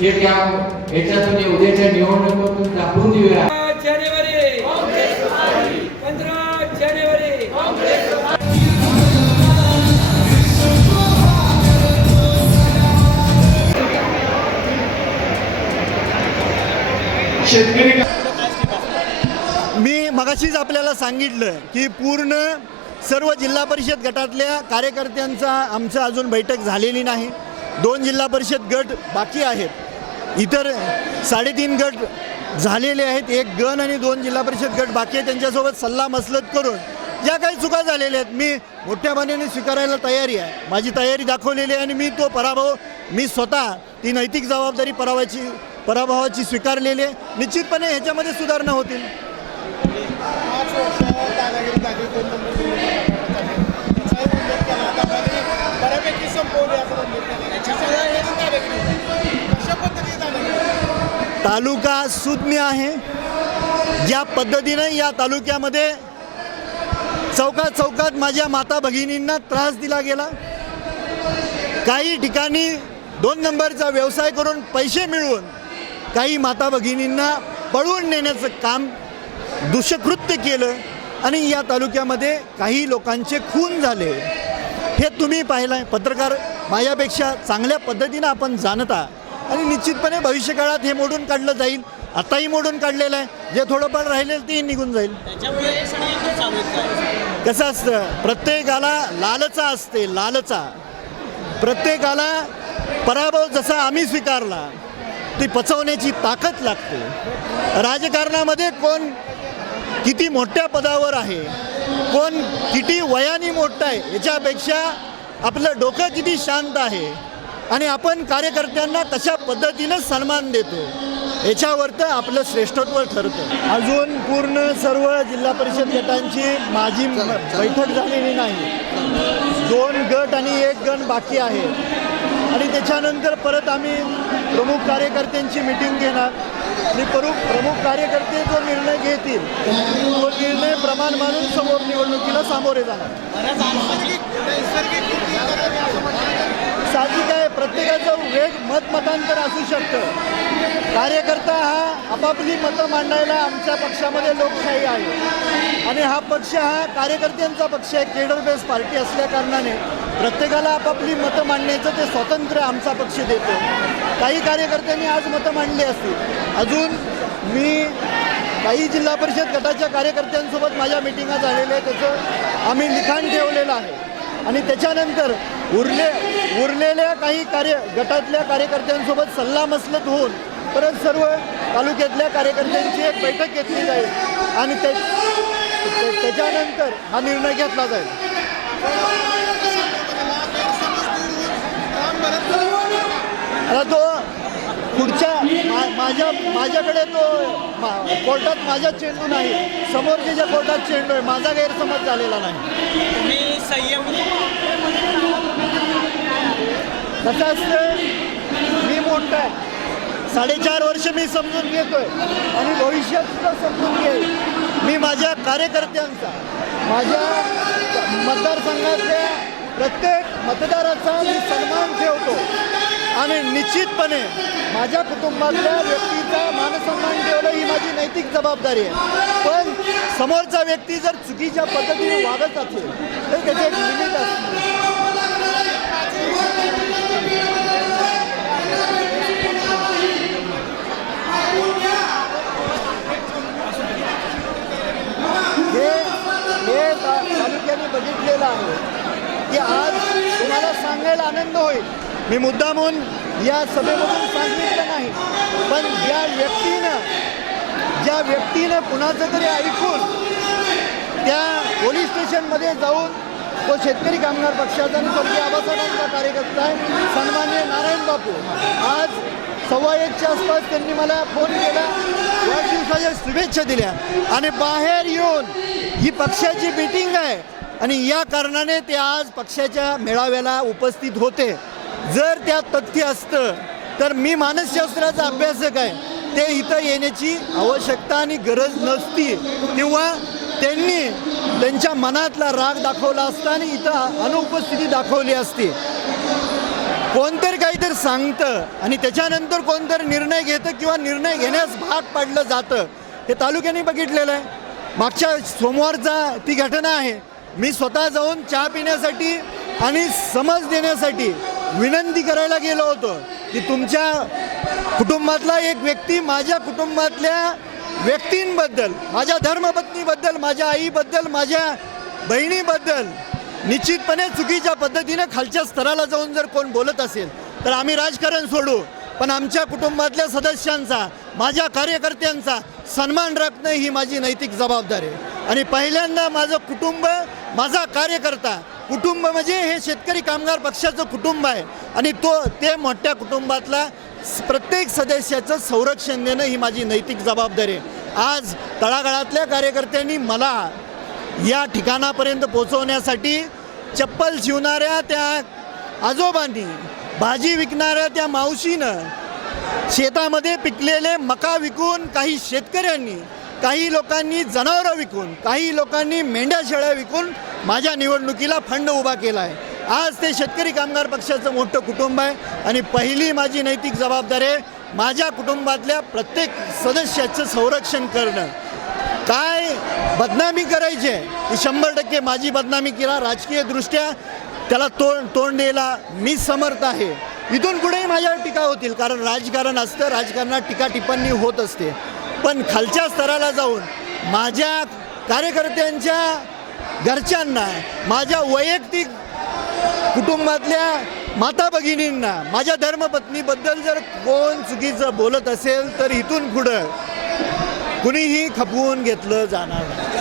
हे त्या याच्यातून उद्याच्या निवडणुकीतून दाखवून देऊया. जानेवारी पंधरा जानेवारी शेतकरी मी मगाशीच आपल्याला सांगितलं की पूर्ण सर्व जिल्हा परिषद गटातल्या कार्यकर्त्यांचा आमचं अजून बैठक झालेली नाही. दोन जिल्हा परिषद गट बाकी आहेत. इतर साडेतीन गट झालेले आहेत. एक गण आणि दोन जिल्हा परिषद गट बाकी आहे त्यांच्यासोबत सल्ला मसलत करून ज्या काही चुका झालेल्या आहेत मी मोठ्या स्वीकारायला तयारी आहे. माझी तयारी दाखवलेली आहे आणि मी तो पराभव मी स्वतः ती नैतिक जबाबदारी पराभवाची पराभवाची स्वीकारलेली आहे. निश्चितपणे ह्याच्यामध्ये सुधारणा होतील पाच वर्ष दादागिरी झाली दोन नंबर त्याचाही उल्लेख केला दादागिरी बऱ्यापैकी संपवली असं उल्लेख केला याच्यासह हे जी दादागिरी कशा पद्धतीने दादागिरी तालुका सुज्ञ आहे. ज्या पद्धतीनं या तालुक्यामध्ये चौकात चौकात माझ्या माता भगिनींना त्रास दिला गेला. काही ठिकाणी दोन नंबरचा व्यवसाय करून पैसे मिळवून काही माता भगिनींना पळवून नेण्याचं काम दुष्कृत्य केलं आणि या तालुक्यामध्ये काही लोकांचे खून झाले. हे तुम्ही पाहिलं आहे पत्रकार माझ्यापेक्षा चांगल्या पद्धतीनं आपण जाणता. आणि निश्चितपणे भविष्यकाळात हे मोडून काढलं जाईल. आताही मोडून काढलेलं आहे. जे थोडंफार राहिलेलं तेही निघून जाईल. कसं असतं? प्रत्येकाला लालचा असते लालचा. प्रत्येकाला पराभव जसा आम्ही स्वीकारला ती पचवण्याची ताकद लागते. राजकारणामध्ये कोण किती मोठ्या पदावर आहे कोण किती वयाने मोठं आहे याच्यापेक्षा आपलं डोकं किती शांत आहे आणि आपण कार्यकर्त्यांना तशा पद्धतीनं सन्मान देतो. याच्यावर तर आपलं श्रेष्ठत्व ठरतं. अजून पूर्ण सर्व जिल्हा परिषद गटांची माझी बैठक झालेली नाही. दोन गट आणि एक गण बाकी आहे. आणि त्याच्यानंतर परत आम्ही प्रमुख कार्यकर्त्यांची मिटिंग घेणार. आणि प्रमुख प्रमुख कार्यकर्ते जो निर्णय घेतील तो निर्णय प्रमाण मानून समोर निवडणुकीला सामोरे जाणार. साधी काय साहजिक आहे प्रत्येकाचं वेग मतमतांतर असू शकतं. कार्यकर्ता हा आपापली मतं मांडायला आमच्या पक्षामध्ये लोकशाही आहे. आणि हा पक्ष हा कार्यकर्त्यांचा पक्ष आहे केडर बेस पार्टी असल्या कारणाने. प्रत्येकाला आपापली मतं मांडण्याचं ते स्वातंत्र्य आमचा पक्ष देतो. काही कार्यकर्त्यांनी आज मतं मांडली असतील. अजून मी काही जिल्हा परिषद गटाच्या कार्यकर्त्यांसोबत माझ्या मिटिंगा झालेल्या आहेत त्याचं आम्ही लिखाण ठेवलेलं आहे. आणि त्याच्यानंतर उरले उरलेल्या काही कार्य गटातल्या कार्यकर्त्यांसोबत सल्लामसलत होऊन परत सर्व तालुक्यातल्या कार्यकर्त्यांची एक बैठक घेतली जाईल. आणि ते त्याच्यानंतर हा निर्णय घेतला जाईल. आता तो पुढच्या मा- माझ्या माझ्याकडे तो मा- कोर्टात माझा चेंडू नाही. समोरच्या कोर्टात चेंडू आहे माझा गैरसमज झालेला नाही. तुम्ही संयम कसं असतं मी मोठा आहे. साडेचार वर्ष मी समजून घेतोय. आणि भविष्यात सुद्धा समजून घेईल. मी माझ्या कार्यकर्त्यांचा माझ्या मतदारसंघातल्या प्रत्येक मतदाराचा मी सन्मान ठेवतो. आणि निश्चितपणे माझ्या कुटुंबातल्या व्यक्तीचा मानसन्मान ठेवणं ही माझी नैतिक जबाबदारी आहे. पण समोरचा व्यक्ती जर चुकीच्या पद्धतीने वागत असेल तर त्याचे एक लिमिट असते. हे हे तालुक्याने बघितलेलं आहे की आज तुम्हाला सांगायला आनंद होईल? मी मुद्दामून या सभेमधून सांगितलं नाही. पण ज्या व्यक्तीनं ज्या व्यक्तीनं कुणाचं तरी ऐकून त्या पोलीस स्टेशनमध्ये जाऊन तो शेतकरी कामगार पक्षाचा आणि स्वर्गीय आबासाहेबांचा कार्यकर्ता आहे सन्मान्य नारायण बापू. आज सव्वा एकच्या आसपास त्यांनी मला फोन केला वाढदिवसाच्या शुभेच्छा दिल्या. आणि बाहेर येऊन ही पक्षाची मीटिंग आहे आणि या कारणाने ते आज पक्षाच्या मेळाव्याला उपस्थित होते. जर त्यात तथ्य असतं तर मी मानसशास्त्राचा अभ्यासक आहे. ते इथं येण्याची आवश्यकता आणि गरज नसती. किंवा त्यांनी त्यांच्या मनातला राग दाखवला असता आणि इथं अनुपस्थिती दाखवली असती. कोणतरी काहीतरी सांगतं आणि त्याच्यानंतर कोणतरी निर्णय घेतं किंवा निर्णय घेण्यास भाग पाडलं जातं. हे तालुक्याने बघितलेलं आहे. मागच्या सोमवारचा ती घटना आहे. मी स्वतः जाऊन चहा पिण्यासाठी आणि समज देण्यासाठी विनंती करायला गेलो होतो की तुमच्या कुटुंबातला एक व्यक्ती माझ्या कुटुंबातल्या व्यक्तींबद्दल माझ्या धर्मपत्नीबद्दल माझ्या आईबद्दल माझ्या बहिणीबद्दल निश्चितपणे चुकीच्या पद्धतीनं खालच्या स्तराला जाऊन जर कोण बोलत असेल तर आम्ही राजकारण सोडू. पण आमच्या कुटुंबातल्या सदस्यांचा माझ्या कार्यकर्त्यांचा सन्मान राखणं ही माझी नैतिक जबाबदारी आहे. आणि पहिल्यांदा माझं कुटुंब माझा कार्यकर्ता कुटुंब म्हणजे हे शेतकरी कामगार पक्षाचं कुटुंब आहे. आणि तो ते मोठ्या कुटुंबातला प्रत्येक सदस्याचं संरक्षण देणं ही माझी नैतिक जबाबदारी आहे. आज तळागाळातल्या कार्यकर्त्यांनी मला या ठिकाणापर्यंत पोचवण्यासाठी चप्पल शिवणाऱ्या त्या आजोबांनी भाजी विकणाऱ्या त्या मावशीनं शेतामध्ये पिकलेले मका विकून काही शेतकऱ्यांनी काही लोकांनी जनावरं विकून काही लोकांनी मेंढ्या शेळ्या विकून माझ्या निवडणुकीला फंड उभा केला आहे. आज ते शेतकरी कामगार पक्षाचं मोठं कुटुंब आहे आणि पहिली माझी नैतिक जबाबदारी आहे माझ्या कुटुंबातल्या प्रत्येक सदस्याचं संरक्षण करणं. काय बदनामी करायची आहे? ती शंभर टक्के माझी बदनामी केला राजकीयदृष्ट्या त्याला तोंड तोंड द्यायला मी समर्थ आहे. इथून पुढेही माझ्यावर टीका होतील कारण राजकारण असतं राजकारणात टीका टिप्पणी होत असते. पण खालच्या स्तराला जाऊन माझ्या कार्यकर्त्यांच्या घरच्यांना माझ्या वैयक्तिक कुटुंबातल्या माता भगिनींना माझ्या धर्मपत्नीबद्दल जर कोण चुकीचं बोलत असेल तर इथून पुढं कुणीही खपवून घेतलं जाणार नाही.